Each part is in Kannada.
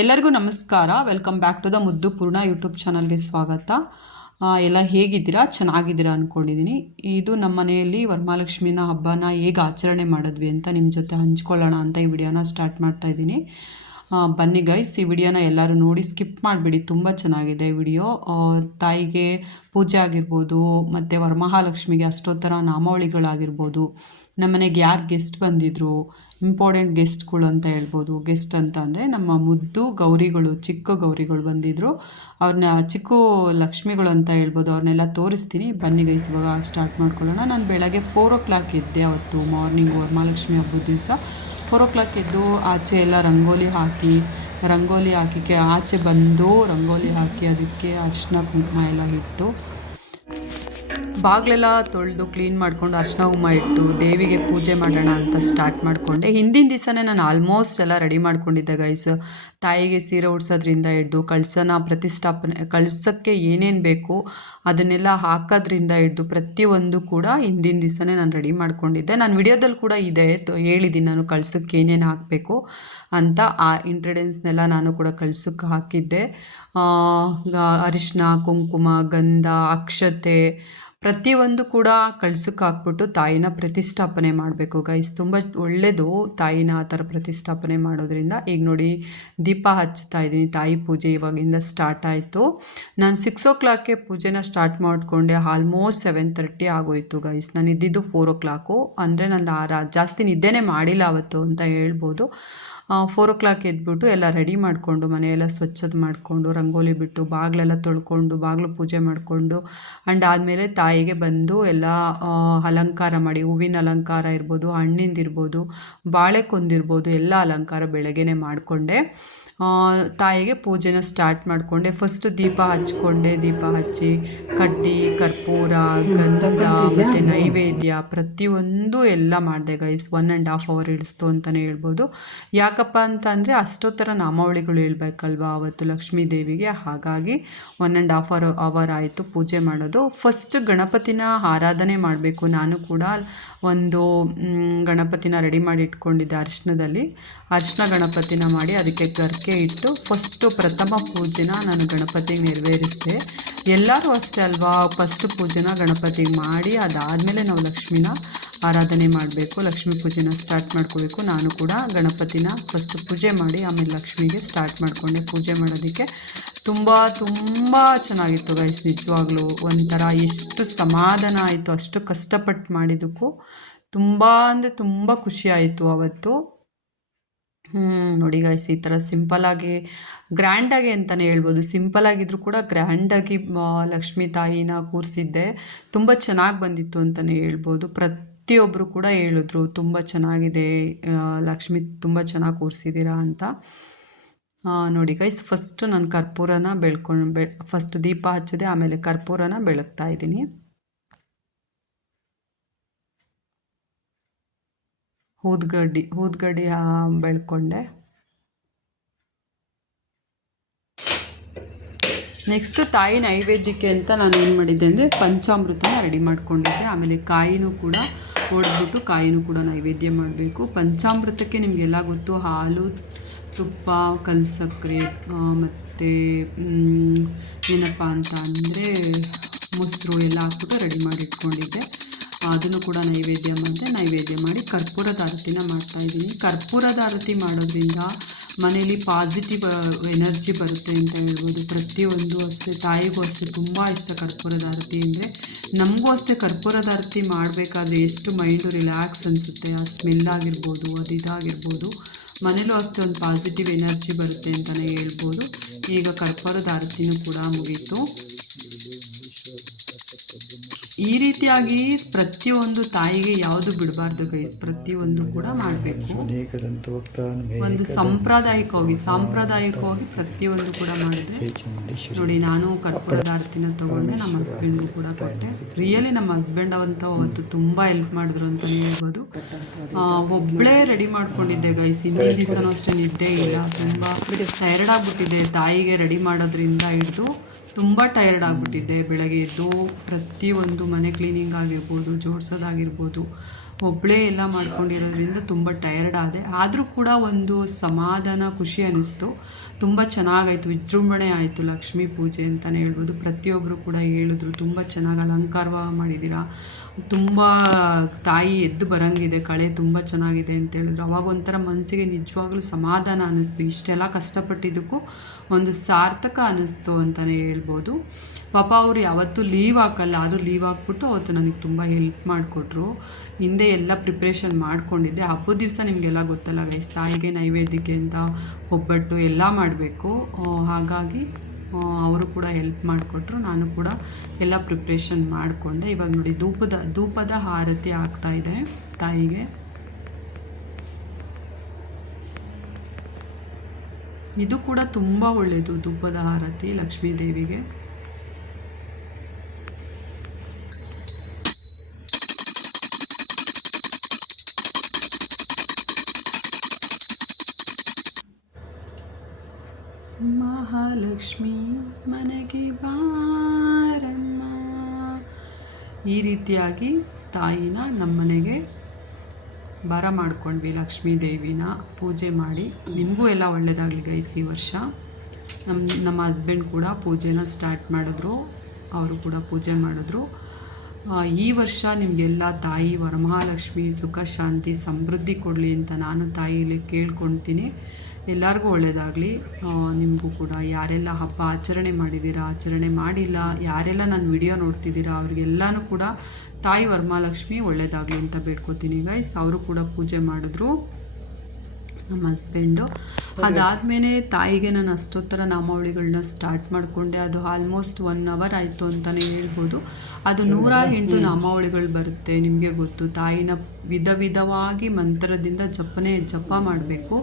ಎಲ್ಲರಿಗೂ ನಮಸ್ಕಾರ. ವೆಲ್ಕಮ್ ಬ್ಯಾಕ್ ಟು ದ ಮುದ್ದು ಪೂರ್ಣ ಯೂಟ್ಯೂಬ್ ಚಾನಲ್ಗೆ ಸ್ವಾಗತ. ಎಲ್ಲ ಹೇಗಿದ್ದೀರಾ? ಚೆನ್ನಾಗಿದ್ದೀರಾ ಅಂದ್ಕೊಂಡಿದ್ದೀನಿ. ಇದು ನಮ್ಮ ಮನೆಯಲ್ಲಿ ವರಮಹಾಲಕ್ಷ್ಮಿನ ಹಬ್ಬನ ಹೇಗೆ ಆಚರಣೆ ಮಾಡಿದ್ವಿ ಅಂತ ನಿಮ್ಮ ಜೊತೆ ಹಂಚ್ಕೊಳ್ಳೋಣ ಅಂತ ಈ ವಿಡಿಯೋನ ಸ್ಟಾರ್ಟ್ ಮಾಡ್ತಾ ಇದ್ದೀನಿ. ಬನ್ನಿ ಗೈಸ್, ಈ ವಿಡಿಯೋನ ಎಲ್ಲರೂ ನೋಡಿ ಸ್ಕಿಪ್ ಮಾಡಿಬಿಡಿ, ತುಂಬ ಚೆನ್ನಾಗಿದೆ ವಿಡಿಯೋ. ತಾಯಿಗೆ ಪೂಜೆ ಆಗಿರ್ಬೋದು, ಮತ್ತು ವರಮಹಾಲಕ್ಷ್ಮಿಗೆ ಅಷ್ಟೋತ್ತರ ನಾಮಾವಳಿಗಳಾಗಿರ್ಬೋದು, ನಮ್ಮನೆಗೆ ಯಾರು ಗೆಸ್ಟ್ ಬಂದಿದ್ರು, ಇಂಪಾರ್ಟೆಂಟ್ ಗೆಸ್ಟ್ಗಳು ಅಂತ ಹೇಳ್ಬೋದು. ಗೆಸ್ಟ್ ಅಂತ ಅಂದರೆ ನಮ್ಮ ಮುದ್ದು ಗೌರಿಗಳು, ಚಿಕ್ಕ ಗೌರಿಗಳು ಬಂದಿದ್ದರು. ಅವ್ರನ್ನ ಚಿಕ್ಕ ಲಕ್ಷ್ಮಿಗಳು ಅಂತ ಹೇಳ್ಬೋದು. ಅವ್ರನ್ನೆಲ್ಲ ತೋರಿಸ್ತೀನಿ. ಬನ್ನಿ ಗೈಸ್, ಇವಾಗ ಸ್ಟಾರ್ಟ್ ಮಾಡ್ಕೊಳ್ಳೋಣ. ನಾನು ಬೆಳಗ್ಗೆ 4 o'clock ಎದ್ದೆ. ಅವತ್ತು ಮಾರ್ನಿಂಗ್ ವರಮಹಾಲಕ್ಷ್ಮಿ ಹಬ್ಬದ ದಿವಸ 4 o'clock ಎದ್ದು ಆಚೆ ಎಲ್ಲ ರಂಗೋಲಿ ಹಾಕಿ ಆಚೆ ಬಂದು ರಂಗೋಲಿ ಹಾಕಿ ಅದಕ್ಕೆ ಅರಿಶಿನ ಕುಂಕುಮ ಎಲ್ಲ ಇಟ್ಟು ಬಾಗಿಲೆಲ್ಲ ತೊಳೆದು ಕ್ಲೀನ್ ಮಾಡಿಕೊಂಡು ಅರಿಶಿನ ಕುಂಕುಮ ಇಟ್ಟು ದೇವಿಗೆ ಪೂಜೆ ಮಾಡೋಣ ಅಂತ ಸ್ಟಾರ್ಟ್ ಮಾಡಿಕೊಂಡೆ. ಹಿಂದಿನ ದಿವಸನೇ ನಾನು ಆಲ್ಮೋಸ್ಟ್ ಎಲ್ಲ ರೆಡಿ ಮಾಡ್ಕೊಂಡಿದ್ದೆ ಗೈಸ್. ತಾಯಿಗೆ ಸೀರೆ ಉಡ್ಸೋದ್ರಿಂದ ಹಿಡ್ದು ಕಳಸಕ್ಕೆ ಏನೇನು ಬೇಕು ಅದನ್ನೆಲ್ಲ ಹಾಕೋದ್ರಿಂದ ಹಿಡ್ದು ಪ್ರತಿಯೊಂದು ಕೂಡ ಹಿಂದಿನ ದಿವಸನೇ ನಾನು ರೆಡಿ ಮಾಡ್ಕೊಂಡಿದ್ದೆ. ನಾನು ವಿಡಿಯೋದಲ್ಲಿ ಕೂಡ ಇದೆ, ಹೇಳಿದ್ದೀನಿ ನಾನು ಕಳಸಕ್ಕೆ ಏನೇನು ಹಾಕಬೇಕು ಅಂತ. ಆ ಇಂಗ್ರೀಡಿಯೆಂಟ್ಸ್ನೆಲ್ಲ ನಾನು ಕೂಡ ಕಳಸಕ್ಕೆ ಹಾಕಿದ್ದೆ. ಅರಿಶಿನ, ಕುಂಕುಮ, ಗಂಧ, ಅಕ್ಷತೆ ಪ್ರತಿಯೊಂದು ಕೂಡ ಕಳಸಕ್ಕೆ ಹಾಕ್ಬಿಟ್ಟು ತಾಯಿನ ಪ್ರತಿಷ್ಠಾಪನೆ ಮಾಡಬೇಕು ಗೈಸ್. ತುಂಬ ಒಳ್ಳೆಯದು ತಾಯಿನ ಆ ಥರ ಪ್ರತಿಷ್ಠಾಪನೆ ಮಾಡೋದ್ರಿಂದ. ಈಗ ನೋಡಿ, ದೀಪ ಹಚ್ತಾ ಇದ್ದೀನಿ. ತಾಯಿ ಪೂಜೆ ಇವಾಗಿಂದ ಸ್ಟಾರ್ಟ್ ಆಯಿತು. ನಾನು 6 o'clockಗೆ ಪೂಜೆನ ಸ್ಟಾರ್ಟ್ ಮಾಡಿಕೊಂಡೆ. ಆಲ್ಮೋಸ್ಟ್ 7:30 ಆಗೋಯಿತು ಗೈಸ್. ನಾನು ಇದ್ದಿದ್ದು 4 o'clock. ಅಂದರೆ ನಾನು ಜಾಸ್ತಿ ನಿದ್ದೆನೇ ಮಾಡಿಲ್ಲ ಅವತ್ತು ಅಂತ ಹೇಳ್ಬೋದು. 4 o'clock ಎದ್ಬಿಟ್ಟು ಎಲ್ಲ ರೆಡಿ ಮಾಡಿಕೊಂಡು ಮನೆಯೆಲ್ಲ ಸ್ವಚ್ಛತೆ ಮಾಡಿಕೊಂಡು ರಂಗೋಲಿ ಬಿಟ್ಟು ಬಾಗಿಲೆಲ್ಲ ತೊಳ್ಕೊಂಡು ಬಾಗಿಲು ಪೂಜೆ ಮಾಡಿಕೊಂಡು ಆದಮೇಲೆ ತಾಯಿಗೆ ಬಂದು ಎಲ್ಲ ಅಲಂಕಾರ ಮಾಡಿ, ಹೂವಿನ ಅಲಂಕಾರ ಇರ್ಬೋದು, ಹಣ್ಣಿಂದಿರ್ಬೋದು, ಬಾಳೆಕೊಂದಿರ್ಬೋದು, ಎಲ್ಲ ಅಲಂಕಾರ ಬೆಳಗ್ಗೆನೇ ಮಾಡಿಕೊಂಡೆ. ತಾಯಿಗೆ ಪೂಜೆನ ಸ್ಟಾರ್ಟ್ ಮಾಡಿಕೊಂಡೆ. ಫಸ್ಟು ದೀಪ ಹಚ್ಕೊಂಡೆ. ದೀಪ ಹಚ್ಚಿ ಕಡ್ಡಿ, ಕರ್ಪೂರ, ಗಂಧ ಮತ್ತು ನೈವೇದ್ಯ ಪ್ರತಿಯೊಂದು ಎಲ್ಲ ಮಾಡಿದೆ ಗೈಸ್. 1.5 hour ಇಳಿಸ್ತು ಅಂತಲೇ ಹೇಳ್ಬೋದು. ಯಾಕಪ್ಪ ಅಂತಂದರೆ ಅಷ್ಟೊತ್ತರ ನಾಮಾವಳಿಗಳು ಹೇಳ್ಬೇಕಲ್ವ ಅವತ್ತು ಲಕ್ಷ್ಮೀ ದೇವಿಗೆ. ಹಾಗಾಗಿ 1.5 hour ಆಯಿತು ಪೂಜೆ ಮಾಡೋದು. ಫಸ್ಟ್ ಗಣಪತಿನ ಆರಾಧನೆ ಮಾಡಬೇಕು. ನಾನು ಕೂಡ ಒಂದು ಗಣಪತಿನ ರೆಡಿ ಮಾಡಿ ಇಟ್ಕೊಂಡಿದ್ದೆ. ಅರಿಶಿನ ಗಣಪತಿನ ಮಾಡಿ ಅದಕ್ಕೆ ಗರ್ಕೆ ಇಟ್ಟು ಫಸ್ಟು ಪ್ರಥಮ ಪೂಜೆನ ನಾನು ಗಣಪತಿಗೆ ನೆರವೇರಿಸಿದೆ. ಎಲ್ಲರೂ ಅಷ್ಟೇ ಅಲ್ವಾ, ಫಸ್ಟ್ ಪೂಜೆನ ಗಣಪತಿಗೆ ಮಾಡಿ ಅದಾದಮೇಲೆ ನಾವು ಲಕ್ಷ್ಮಿನ ಆರಾಧನೆ ಮಾಡಬೇಕು, ಲಕ್ಷ್ಮೀ ಪೂಜೆನ ಸ್ಟಾರ್ಟ್ ಮಾಡ್ಕೋಬೇಕು. ನಾನು ಕೂಡ ಗಣಪತಿನ ಫಸ್ಟ್ ಪೂಜೆ ಮಾಡಿ ಆಮೇಲೆ ಲಕ್ಷ್ಮಿಗೆ ಸ್ಟಾರ್ಟ್ ಮಾಡಿಕೊಂಡೆ ಪೂಜೆ ಮಾಡೋದಕ್ಕೆ. ತುಂಬ ಚೆನ್ನಾಗಿತ್ತು ಗೈಸ್. ನಿಜವಾಗ್ಲೂ ಒಂಥರ ಎಷ್ಟು ಸಮಾಧಾನ ಆಯಿತು. ಅಷ್ಟು ಕಷ್ಟಪಟ್ಟು ಮಾಡಿದ್ದಕ್ಕೂ ತುಂಬ ಅಂದರೆ ತುಂಬ ಖುಷಿ ಆಯಿತು ಅವತ್ತು. ನೋಡಿ ಗೈಸ್, ಈ ಥರ ಸಿಂಪಲ್ಲಾಗಿ ಗ್ರ್ಯಾಂಡಾಗಿ ಅಂತಲೇ ಹೇಳ್ಬೋದು. ಸಿಂಪಲ್ಲಾಗಿದ್ದರೂ ಕೂಡ ಗ್ರ್ಯಾಂಡಾಗಿ ಲಕ್ಷ್ಮೀ ತಾಯಿನ ಕೂರಿಸಿದ್ದೆ. ತುಂಬ ಚೆನ್ನಾಗಿ ಬಂದಿತ್ತು ಅಂತಲೇ ಹೇಳ್ಬೋದು. ಪ್ರತಿಯೊಬ್ಬರು ಕೂಡ ಹೇಳಿದ್ರು ತುಂಬ ಚೆನ್ನಾಗಿದೆ ಲಕ್ಷ್ಮಿ, ತುಂಬ ಚೆನ್ನಾಗಿ ಕೂರಿಸಿದ್ದೀರಾ ಅಂತ. ನೋಡಿ ಗೈಸ್, ಫಸ್ಟು ನಾನು ಕರ್ಪೂರನ ಫಸ್ಟ್ ದೀಪ ಹಚ್ಚಿದೆ, ಆಮೇಲೆ ಕರ್ಪೂರನ ಬೆಳಗ್ತಾ ಇದ್ದೀನಿ. ಊದ್ಗಡ್ಡಿ ಬೆಳ್ಕೊಂಡೆ. ನೆಕ್ಸ್ಟು ತಾಯಿ ನೈವೇದ್ಯಕ್ಕೆ ಅಂತ ನಾನು ಏನು ಮಾಡಿದ್ದೆ ಅಂದರೆ ಪಂಚಾಮೃತನ ರೆಡಿ ಮಾಡ್ಕೊಂಡಿದ್ದೆ. ಆಮೇಲೆ ಕಾಯಿನೂ ಕೂಡ ಹೊಡೆದ್ಬಿಟ್ಟು ಕಾಯಿನೂ ಕೂಡ ನೈವೇದ್ಯ ಮಾಡಬೇಕು. ಪಂಚಾಮೃತಕ್ಕೆ ನಿಮಗೆಲ್ಲ ಗೊತ್ತು, ಹಾಲು, ತುಪ್ಪ, ಕಲ್ಸಕ್ಕರೆ ಮತ್ತು ಏನಪ್ಪ ಅಂತ ಅಂದರೆ ಮೊಸರು ಎಲ್ಲ ಹಾಕ್ಬಿಟ್ಟು ರೆಡಿ ಮಾಡಿ ಇಟ್ಕೊಂಡಿದ್ದೆ. ಅದನ್ನು ಕೂಡ ನೈವೇದ್ಯ ಮಾಡಿ ಕರ್ಪೂರದ ಆರತಿನ ಮಾಡ್ತಾಯಿದ್ದೀನಿ. ಕರ್ಪೂರದ ಆರತಿ ಮಾಡೋದ್ರಿಂದ ಮನೇಲಿ ಪಾಸಿಟಿವ್ ಎನರ್ಜಿ ಬರುತ್ತೆ ಅಂತ ಹೇಳ್ಬೋದು. ಪ್ರತಿಯೊಂದು ಅಷ್ಟೇ, ತಾಯಿಗೂ ಅಷ್ಟೇ ತುಂಬ ಇಷ್ಟ ಕರ್ಪೂರದ ಆರತಿ ಅಂದರೆ. ನಮಗೂ ಅಷ್ಟೇ ಕರ್ಪೂರದ ಆರತಿ ಮಾಡಬೇಕಾದ್ರೆ ಎಷ್ಟು ಮೈಂಡು ರಿಲ್ಯಾಕ್ಸ್ ಅನಿಸುತ್ತೆ. ಆ ಸ್ಮೆಲ್ ಆಗಿರ್ಬೋದು, ಅದು ಇದಾಗಿರ್ಬೋದು. ಮನೇಲೂ ಅಷ್ಟೇ ಒಂದು ಪಾಸಿಟಿವ್ ಎನರ್ಜಿ ಬರುತ್ತೆ ಅಂತಲೇ ಹೇಳ್ಬೋದು. ಈಗ ಕರ್ಪೂರದ ಆರತಿನೂ ಕೂಡ ಮುಗೀತು. ಈ ರೀತಿಯಾಗಿ ಪ್ರತಿಯೊಂದು ತಾಯಿಗೆ ಯಾವುದು ಬಿಡಬಾರ್ದು ಗೈಸ್, ಪ್ರತಿಯೊಂದು ಕೂಡ ಮಾಡಬೇಕು. ಒಂದು ಸಾಂಪ್ರದಾಯಿಕವಾಗಿ ಪ್ರತಿಯೊಂದು ಕೂಡ ಮಾಡಿದೆ. ನೋಡಿ, ನಾನು ಕರ್ಪೂರದ ಆರತಿನ ತೊಗೊಂಡೆ, ನಮ್ಮ ಹಸ್ಬೆಂಡ್ಗೂ ಕೂಡ ಕೊಟ್ಟೆ. ರಿಯಲಿ ನಮ್ಮ ಹಸ್ಬೆಂಡ್ ಅವತ್ತು ತುಂಬ ಹೆಲ್ಪ್ ಮಾಡಿದ್ರು ಅಂತ ಹೇಳ್ಬೋದು. ಒಬ್ಬಳೇ ರೆಡಿ ಮಾಡ್ಕೊಂಡಿದ್ದೆ ಗೈಸ್. ಹಿಂದಿನ ದಿವಸನೂ ಅಷ್ಟೇ ನಿದ್ದೆ ಇಲ್ಲ, ತುಂಬ ಟಯರ್ಡ್ ಆಗಿಬಿಟ್ಟಿದ್ದೆ. ತಾಯಿಗೆ ರೆಡಿ ಮಾಡೋದ್ರಿಂದ ಹಿಡಿದು ತುಂಬ ಟಯರ್ಡ್ ಆಗಿಬಿಟ್ಟಿದ್ದೆ. ಬೆಳಗ್ಗೆ ಎದ್ದು ಪ್ರತಿಯೊಂದು ಮನೆ ಕ್ಲೀನಿಂಗ್ ಆಗಿರ್ಬೋದು, ಜೋಡಿಸೋದಾಗಿರ್ಬೋದು, ಒಬ್ಬಳೇ ಎಲ್ಲ ಮಾಡ್ಕೊಂಡಿರೋದ್ರಿಂದ ತುಂಬ ಟಯರ್ಡ್ ಆದೆ. ಆದರೂ ಕೂಡ ಒಂದು ಸಮಾಧಾನ, ಖುಷಿ ಅನ್ನಿಸ್ತು. ತುಂಬ ಚೆನ್ನಾಗಾಯಿತು, ವಿಜೃಂಭಣೆ ಆಯಿತು ಲಕ್ಷ್ಮೀ ಪೂಜೆ ಅಂತಲೇ ಹೇಳ್ಬೋದು. ಪ್ರತಿಯೊಬ್ಬರು ಕೂಡ ಹೇಳಿದ್ರು ತುಂಬ ಚೆನ್ನಾಗಿ ಅಲಂಕಾರ ಮಾಡಿದ್ದೀರಾ, ತುಂಬ ತಾಯಿ ಎದ್ದು ಬರೋಂಗಿದೆ, ಕಳೆ ತುಂಬ ಚೆನ್ನಾಗಿದೆ ಅಂತ ಹೇಳಿದ್ರು. ಅವಾಗ ಒಂಥರ ಮನಸ್ಸಿಗೆ ನಿಜವಾಗ್ಲೂ ಸಮಾಧಾನ ಅನ್ನಿಸ್ತು. ಇಷ್ಟೆಲ್ಲ ಕಷ್ಟಪಟ್ಟಿದ್ದಕ್ಕೂ ಒಂದು ಸಾರ್ಥಕ ಅನ್ನಿಸ್ತು ಅಂತಲೇ ಹೇಳ್ಬೋದು. ಪಾಪ ಅವರು ಯಾವತ್ತೂ ಲೀವ್ ಹಾಕಲ್ಲ, ಆದರೂ ಲೀವ್ ಹಾಕ್ಬಿಟ್ಟು ಅವತ್ತು ನನಗೆ ತುಂಬ ಹೆಲ್ಪ್ ಮಾಡಿಕೊಟ್ರು. ಹಿಂದೆ ಎಲ್ಲ ಪ್ರಿಪ್ರೇಷನ್ ಮಾಡ್ಕೊಂಡಿದ್ದೆ. ಹಬ್ಬದ ದಿವಸ ನಿಮಗೆಲ್ಲ ಗೊತ್ತಲ್ಲ ಗೈಸ್, ತಾಯಿಗೆ ನೈವೇದ್ಯಕ್ಕೆ ಅಂತ ಒಬ್ಬಟ್ಟು ಎಲ್ಲ ಮಾಡಬೇಕು. ಹಾಗಾಗಿ ಅವರು ಕೂಡ ಹೆಲ್ಪ್ ಮಾಡಿಕೊಟ್ರು. ನಾನು ಕೂಡ ಎಲ್ಲ ಪ್ರಿಪ್ರೇಷನ್ ಮಾಡಿಕೊಂಡೆ. ಇವಾಗ ನೋಡಿ ಧೂಪದ ಆರತಿ ಆಗ್ತಾಯಿದೆ ತಾಯಿಗೆ. ಇದು ಕೂಡ ತುಂಬ ಒಳ್ಳೆಯದು, ಧೂಪದ ಆರತಿ ಲಕ್ಷ್ಮೀ ದೇವಿಗೆ. ಮಹಾಲಕ್ಷ್ಮಿ ಮನೆಗೆ ಬಾರಮ್ಮ, ಈ ರೀತಿಯಾಗಿ ತಾಯಿನ ನಮ್ಮನೆಗೆ ಬರ ಮಾಡ್ಕೊಂಡ್ವಿ, ಲಕ್ಷ್ಮೀ ದೇವಿನ ಪೂಜೆ ಮಾಡಿ. ನಿಮಗೂ ಎಲ್ಲ ಒಳ್ಳೆಯದಾಗಲಿ ಗೈಸ್. ಈ ವರ್ಷ ನಮ್ಮ ಹಸ್ಬೆಂಡ್ ಕೂಡ ಪೂಜೆನ ಸ್ಟಾರ್ಟ್ ಮಾಡಿದ್ರು, ಅವರು ಕೂಡ ಪೂಜೆ ಮಾಡಿದ್ರು. ಈ ವರ್ಷ ನಿಮಗೆಲ್ಲ ತಾಯಿ ವರಮಹಾಲಕ್ಷ್ಮಿ ಸುಖ ಶಾಂತಿ ಸಮೃದ್ಧಿ ಕೊಡಲಿ ಅಂತ ನಾನು ತಾಯಿಯಲ್ಲಿ ಕೇಳ್ಕೊಳ್ತೀನಿ. ಎಲ್ಲರಿಗೂ ಒಳ್ಳೆಯದಾಗಲಿ. ನಿಮಗೂ ಕೂಡ ಯಾರೆಲ್ಲ ಹಬ್ಬ ಆಚರಣೆ ಮಾಡಿದ್ದೀರಾ, ಆಚರಣೆ ಮಾಡಿಲ್ಲ, ಯಾರೆಲ್ಲ ನನ್ನ ವಿಡಿಯೋ ನೋಡ್ತಿದ್ದೀರಾ ಅವ್ರಿಗೆಲ್ಲನೂ ಕೂಡ ತಾಯಿ ವರಮಹಾಲಕ್ಷ್ಮಿ ಒಳ್ಳೆಯದಾಗಲಿ ಅಂತ ಬೇಡ್ಕೊತೀನಿ ಗೈಸ್. ಅವರು ಕೂಡ ಪೂಜೆ ಮಾಡಿದ್ರು ನಮ್ಮ ಹಸ್ಬೆಂಡು. ಅದಾದಮೇಲೆ ತಾಯಿಗೆ ನಾನು ಅಷ್ಟೊತ್ತರ ನಾಮಾವಳಿಗಳನ್ನ ಸ್ಟಾರ್ಟ್ ಮಾಡಿಕೊಂಡೆ. ಅದು ಆಲ್ಮೋಸ್ಟ್ 1 hour ಆಯಿತು ಅಂತಲೇ ಹೇಳ್ಬೋದು. ಅದು 108 ನಾಮಾವಳಿಗಳು ಬರುತ್ತೆ, ನಿಮಗೆ ಗೊತ್ತು. ತಾಯಿನ ವಿಧವಾಗಿ ಮಂತ್ರದಿಂದ ಜಪ ಮಾಡಬೇಕು.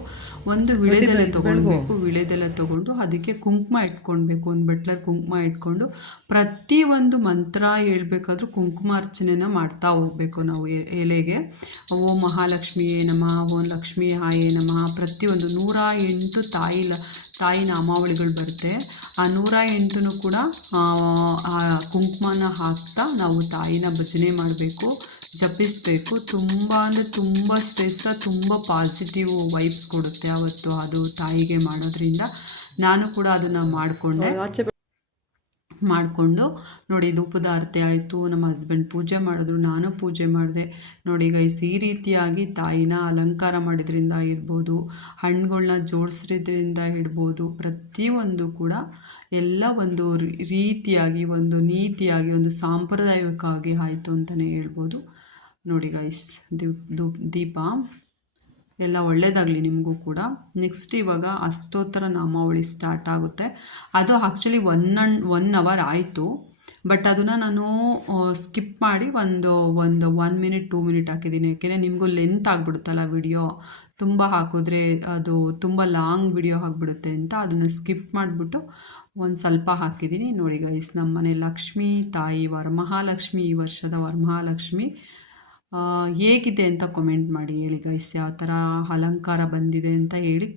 ಒಂದು ವಿಳೆದೆಲೆ ತೊಗೊಳ್ಬೇಕು, ವಿಳೆದೆಲೆ ತೊಗೊಂಡು ಅದಕ್ಕೆ ಕುಂಕುಮ ಇಟ್ಕೊಳ್ಬೇಕು. ಒಂದು ಬಟ್ಲರ್ ಕುಂಕುಮ ಇಟ್ಕೊಂಡು ಪ್ರತಿಯೊಂದು ಮಂತ್ರ ಹೇಳ್ಬೇಕಾದ್ರೂ ಕುಂಕುಮಾರ್ಚನೆನ ಮಾಡ್ತಾ ಹೋಗ್ಬೇಕು ನಾವು ಎಲೆಗೆ. ಓಂ ಮಹಾಲಕ್ಷ್ಮಿಯೇ ನಮಃ, ಓಂ ಲಕ್ಷ್ಮೀ ಹಾಯೇ ನಮಃ, ಪ್ರತಿಯೊಂದು 108 ತಾಯಿ ನಾಮಾವಳಿಗಳು ಬರುತ್ತೆ. ಆ 108 ಕೂಡ ಕುಂಕುಮನ ಹಾಕ್ತಾ ನಾವು ತಾಯಿನ ಭಜನೆ ಮಾಡಬೇಕು, ಜಪಿಸಬೇಕು. ತುಂಬ ಅಂದರೆ ತುಂಬ ಶ್ರೇಷ್ಠ, ತುಂಬ ಪಾಸಿಟಿವ್ ವೈಬ್ಸ್ ಕೊಡುತ್ತೆ ಅವತ್ತು ಅದು ತಾಯಿಗೆ ಮಾಡೋದ್ರಿಂದ. ನಾನು ಕೂಡ ಅದನ್ನು ಮಾಡಿಕೊಂಡು ನೋಡಿ, ಧೂಪದ ಆರತಿ ಆಯಿತು, ನಮ್ಮ ಹಸ್ಬೆಂಡ್ ಪೂಜೆ ಮಾಡಿದ್ರು, ನಾನು ಪೂಜೆ ಮಾಡಿದೆ. ನೋಡಿ ಗೈಸ್, ಈ ರೀತಿಯಾಗಿ ತಾಯಿನ ಅಲಂಕಾರ ಮಾಡಿದ್ರಿಂದ ಇರ್ಬೋದು, ಹಣ್ಣುಗಳನ್ನ ಜೋಡಿಸಿದ್ರಿಂದ ಇಡ್ಬೋದು, ಪ್ರತಿಯೊಂದು ಕೂಡ ಎಲ್ಲ ಒಂದು ರೀತಿಯಾಗಿ, ಒಂದು ನೀತಿಯಾಗಿ, ಒಂದು ಸಾಂಪ್ರದಾಯಿಕವಾಗಿ ಆಯಿತು ಅಂತಲೇ ಹೇಳ್ಬೋದು. ನೋಡಿ ಗೈಸ್, ದೀಪ ಎಲ್ಲ ಒಳ್ಳೆಯದಾಗಲಿ ನಿಮಗೂ ಕೂಡ. ನೆಕ್ಸ್ಟ್ ಇವಾಗ ಅಷ್ಟೋತ್ತರ ನಾಮಾವಳಿ ಸ್ಟಾರ್ಟ್ ಆಗುತ್ತೆ. ಅದು ಆ್ಯಕ್ಚುಲಿ 1 hour ಆಯಿತು, ಬಟ್ ಅದನ್ನು ನಾನು ಸ್ಕಿಪ್ ಮಾಡಿ ಒಂದು 1 minute 2 minute ಹಾಕಿದ್ದೀನಿ. ಯಾಕೆಂದರೆ ನಿಮಗೂ ಲೆಂತ್ ಆಗಿಬಿಡುತ್ತಲ್ಲ ವಿಡಿಯೋ, ತುಂಬ ಹಾಕಿದ್ರೆ ಅದು ತುಂಬ ಲಾಂಗ್ ವಿಡಿಯೋ ಆಗಿಬಿಡುತ್ತೆ ಅಂತ ಅದನ್ನು ಸ್ಕಿಪ್ ಮಾಡಿಬಿಟ್ಟು ಒಂದು ಸ್ವಲ್ಪ ಹಾಕಿದ್ದೀನಿ. ನೋಡಿ ಗೈಸ್, ನಮ್ಮನೆ ಲಕ್ಷ್ಮೀ ತಾಯಿ ವರಮಹಾಲಕ್ಷ್ಮಿ, ಈ ವರ್ಷದ ವರಮಹಾಲಕ್ಷ್ಮಿ ಹೇಗಿದೆ ಅಂತ ಕಮೆಂಟ್ ಮಾಡಿ ಹೇಳಿ ಗೈಸ್. ಯಾವ ಥರ ಅಲಂಕಾರ ಬಂದಿದೆ ಅಂತ ಹೇಳಿ.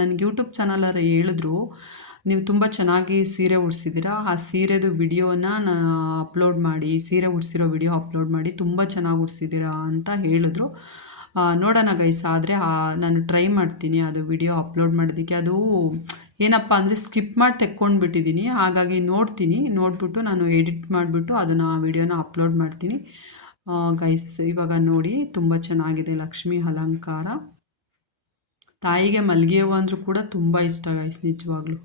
ನನಗೆ ಯೂಟ್ಯೂಬ್ ಚಾನಲರು ಹೇಳಿದ್ರು, ನೀವು ತುಂಬ ಚೆನ್ನಾಗಿ ಸೀರೆ ಉಡಿಸಿದ್ದೀರಾ, ಆ ಸೀರೆದು ವಿಡಿಯೋನ ಅಪ್ಲೋಡ್ ಮಾಡಿ, ಸೀರೆ ಉಡಿಸಿರೋ ವಿಡಿಯೋ ಅಪ್ಲೋಡ್ ಮಾಡಿ, ತುಂಬ ಚೆನ್ನಾಗಿ ಉಡಿಸಿದ್ದೀರಾ ಅಂತ ಹೇಳಿದ್ರು. ನೋಡೋಣ ಗೈಸ್, ಆದರೆ ನಾನು ಟ್ರೈ ಮಾಡ್ತೀನಿ ಅದು ವಿಡಿಯೋ ಅಪ್ಲೋಡ್ ಮಾಡೋದಕ್ಕೆ. ಅದು ಏನಪ್ಪ ಅಂದರೆ ಸ್ಕಿಪ್ ಮಾಡಿ ತೆಕ್ಕೊಂಡ್ಬಿಟ್ಟಿದ್ದೀನಿ, ಹಾಗಾಗಿ ನೋಡಿಬಿಟ್ಟು ನಾನು ಎಡಿಟ್ ಮಾಡಿಬಿಟ್ಟು ಅದನ್ನು ಆ ವಿಡಿಯೋನ ಅಪ್ಲೋಡ್ ಮಾಡ್ತೀನಿ ಗೈಸ್. ಇವಾಗ ನೋಡಿ, ತುಂಬ ಚೆನ್ನಾಗಿದೆ ಲಕ್ಷ್ಮಿ ಅಲಂಕಾರ. ತಾಯಿಗೆ ಮಲ್ಲಿಗೆ ಹೂವು ಅಂದರೂ ಕೂಡ ತುಂಬ ಇಷ್ಟ ಗೈಸ್, ನಿಜವಾಗ್ಲೂ.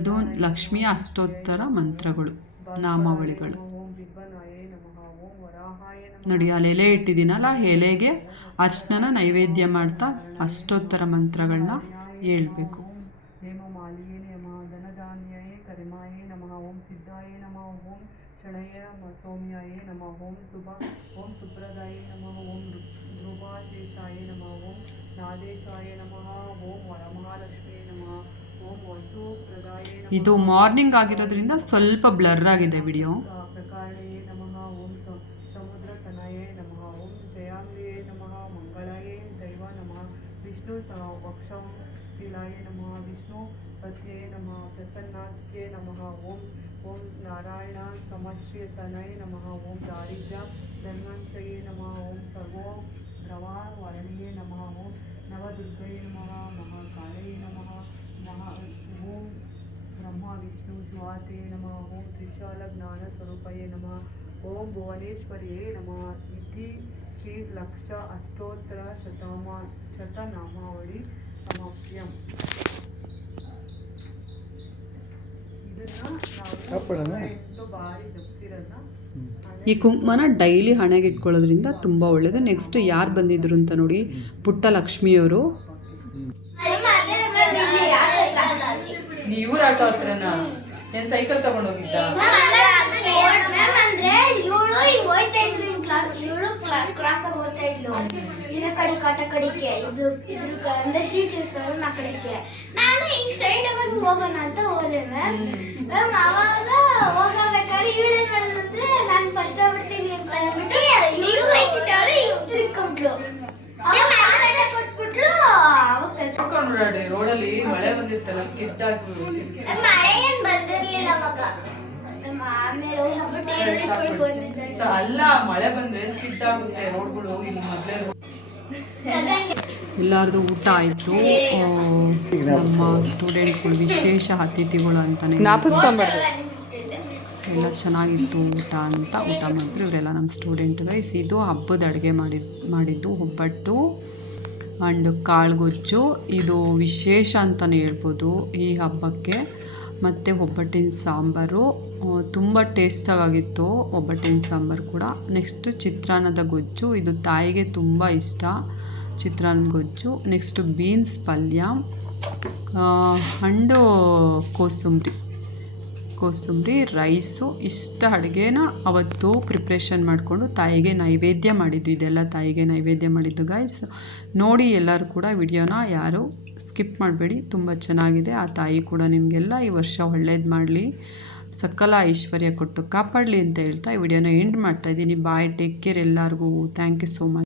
ಇದು ಲಕ್ಷ್ಮಿಯ ಅಷ್ಟೋತ್ತರ ಮಂತ್ರಗಳು, ನಾಮಾವಳಿಗಳು. ನೋಡಿ, ಅಲ್ಲಿ ಎಲೆ ಇಟ್ಟಿದ್ದೀನಲ್ಲ, ಎಲೆಗೆ ಅರ್ಶನ ನೈವೇದ್ಯ ಮಾಡ್ತಾ ಅಷ್ಟೋತ್ತರ ಮಂತ್ರಗಳನ್ನ ಹೇಳ್ಬೇಕು. ಶರಣಯ್ಯ ಸೌಮ್ಯಾಯೇ ನಮಃ, ಓಂ ಸುಪ್ರದಾಯ ನಮಃ, ಓಂ ಧ್ರುವಾತೀತಾಯ ನಮಃ, ಓಂ ನಾದೇಶಾಯ ನಮಃ, ಓಂ ವರಮಹಾಲಕ್ಷ್ಮೀ ನಮಃ, ಓಂ ವಸುಪ್ರದಾಯ ನಮಃ. ಇದು ಮಾರ್ನಿಂಗ್ ಆಗಿರೋದ್ರಿಂದ ಸ್ವಲ್ಪ ಬ್ಲರ್ ಆಗಿದೆ ವಿಡಿಯೋ. ಪ್ರಕಾರಯೇ ನಮಃ, ಓಂ ಸಮುದ್ರತನಯೇ ನಮಃ, ಓಂ ಜಯಾಂಬ್ರಿಯೇ ನಮಃ, ಮಂಗಳಾಯೇ ದೈವ ನಮಃ, ವಿಷ್ಣು ವಕ್ಷಂ ಶಿಲಾಯ ನಮಃ, ವಿಷ್ಣು ಪತ್ಯೇ ನಮಃ, ಪ್ರಸನ್ನಾತ್ಯೇ ನಮಃ, ಓಂ ನಾರಾಯಣ ಸಮಶ್ಯತನಯ ನಮಃ, ಓಂ ದಾರಿದ್ರ್ಯ ಧನ್ವಂತಯೇ ನಮಃ, ಓಂ ಸರ್ವೋ ದ್ರವ ವರ್ಣಿಯೇ ನಮಃ, ಓಂ ನವದುರ್ಗಯೇ ನಮಃ, ತ್ರಿಶಾಲ ಜ್ಞಾನ ಸ್ವರೂಪಯೇ ನಮಃ. ಓಂ ಭುವನೇಶ್ವರಿಯೇ ನಮಃ. ಇತಿ ಶ್ರೀ ಲಕ್ಷ ಅಷ್ಟೋತ್ತರ ಶತನಾಮಾವಳಿ ಸಮಾಪ್ಯಂ. ಇದನ್ನ ನಾವು 8 ಬಾರಿ ಜಪಿಸಿರೋದನ್ನ ಈ ಕುಂಕುಮನ ಡೈಲಿ ಹಣೆಗೆ ಇಟ್ಕೊಳ್ಳೋದ್ರಿಂದ ತುಂಬ ಒಳ್ಳೆಯದು. ನೆಕ್ಸ್ಟ್ ಯಾರು ಬಂದಿದ್ರು ಅಂತ ನೋಡಿ, ಪುಟ್ಟ ಲಕ್ಷ್ಮಿಯವರು. ನೀವು ಆಟೋ ಹತ್ರನ ಏನು ಸೈಕಲ್ ತಗೊಂಡು ಹೋಗಿದ್ದ? ನಾನು ಈಗ ಸ್ಟ್ರೈಟ್ ಆಗಿ ಹೋಗೋಣ ಅಂತ ಹೋದೆ ಮ್ಯಾಮ್. ಅವಾಗ ಹೋಗಬೇಕಾದ್ರೆ ಇವಳು ನೋಡಿದ್ರೆ ನಾನು ಫಸ್ಟ್ ಆಗ್ಬಿಡ್ತೀನಿ ಅಂತ ಹೇಳ್ಬಿಟ್ಟು ನೀವು ಐತಿದ್ದಾಳೆ ಈಗ ತಿರ್ಕೊಂಡ್ಲು ಕೊಟ್ಬಿಟ್ಲು. ರೋಡಲ್ಲಿ ಮಳೆ ಬಂದಿರ್ತಲ್ಲ, ಸ್ಕಿಡ್ ಮಳೆ ಏನ್ ಬಂದಿರಲಿಲ್ಲ ಅವಾಗ. ಆಮೇಲೆ ಹೋಗ್ಬಿಟ್ಟು ಅಲ್ಲ, ಮಳೆ ಬಂದ್ರೆ ಸ್ಕಿಡ್ ಆಗುತ್ತೆ ರೋಡ್ಗಳು. ಇಲ್ಲಿ ಮೊದಲೇ ಎಲ್ಲರದು ಊಟ ಆಯಿತು. ನಮ್ಮ ಸ್ಟೂಡೆಂಟ್ಗಳು ವಿಶೇಷ ಅತಿಥಿಗಳು ಅಂತಲೇ ಎಲ್ಲ ಚೆನ್ನಾಗಿತ್ತು ಊಟ ಅಂತ ಊಟ ಮಾಡಿದ್ರು ಇವರೆಲ್ಲ ನಮ್ಮ ಸ್ಟೂಡೆಂಟ್ ಗೈಸ್. ಇದು ಹಬ್ಬದ ಅಡುಗೆ ಮಾಡಿದ್ದು ಒಬ್ಬಟ್ಟು ಆ್ಯಂಡ್ ಕಾಳುಗೊಜ್ಜು. ಇದು ವಿಶೇಷ ಅಂತಲೇ ಹೇಳ್ಬೋದು ಈ ಹಬ್ಬಕ್ಕೆ. ಮತ್ತು ಒಬ್ಬಟ್ಟಿನ ಸಾಂಬಾರು ತುಂಬ ಟೇಸ್ಟಾಗಿತ್ತು, ಒಬ್ಬಟ್ಟಿನ ಸಾಂಬಾರು ಕೂಡ. ನೆಕ್ಸ್ಟು ಚಿತ್ರಾನ್ನದ ಗೊಜ್ಜು, ಇದು ತಾಯಿಗೆ ತುಂಬ ಇಷ್ಟ ಚಿತ್ರಾನ್ನ ಗೊಜ್ಜು. ನೆಕ್ಸ್ಟು ಬೀನ್ಸ್ ಪಲ್ಯ ಆ್ಯಂಡು ಕೋಸಂಬರಿ ರೈಸು. ಇಷ್ಟ ಅಡುಗೆನ ಅವತ್ತು ಪ್ರಿಪ್ರೇಷನ್ ಮಾಡಿಕೊಂಡು ತಾಯಿಗೆ ನೈವೇದ್ಯ ಮಾಡಿದ್ದು. ಇದೆಲ್ಲ ತಾಯಿಗೆ ನೈವೇದ್ಯ ಮಾಡಿದ್ದು ಗೈಸ್. ನೋಡಿ ಎಲ್ಲರೂ ಕೂಡ ವಿಡಿಯೋನ ಯಾರು ಸ್ಕಿಪ್ ಮಾಡಬೇಡಿ, ತುಂಬ ಚೆನ್ನಾಗಿದೆ. ಆ ತಾಯಿ ಕೂಡ ನಿಮಗೆಲ್ಲ ಈ ವರ್ಷ ಒಳ್ಳೇದು ಮಾಡಲಿ, ಸಕಲ ಐಶ್ವರ್ಯ ಕೊಟ್ಟು ಕಾಪಾಡಲಿ ಅಂತ ಹೇಳ್ತಾ ಈ ವಿಡಿಯೋನ ಎಂಡ್ ಮಾಡ್ತಾಯಿದ್ದೀನಿ. ಬಾಯ್, ಟೇಕ್ ಕೇರ್ ಎಲ್ಲರಿಗೂ. Thank you so much.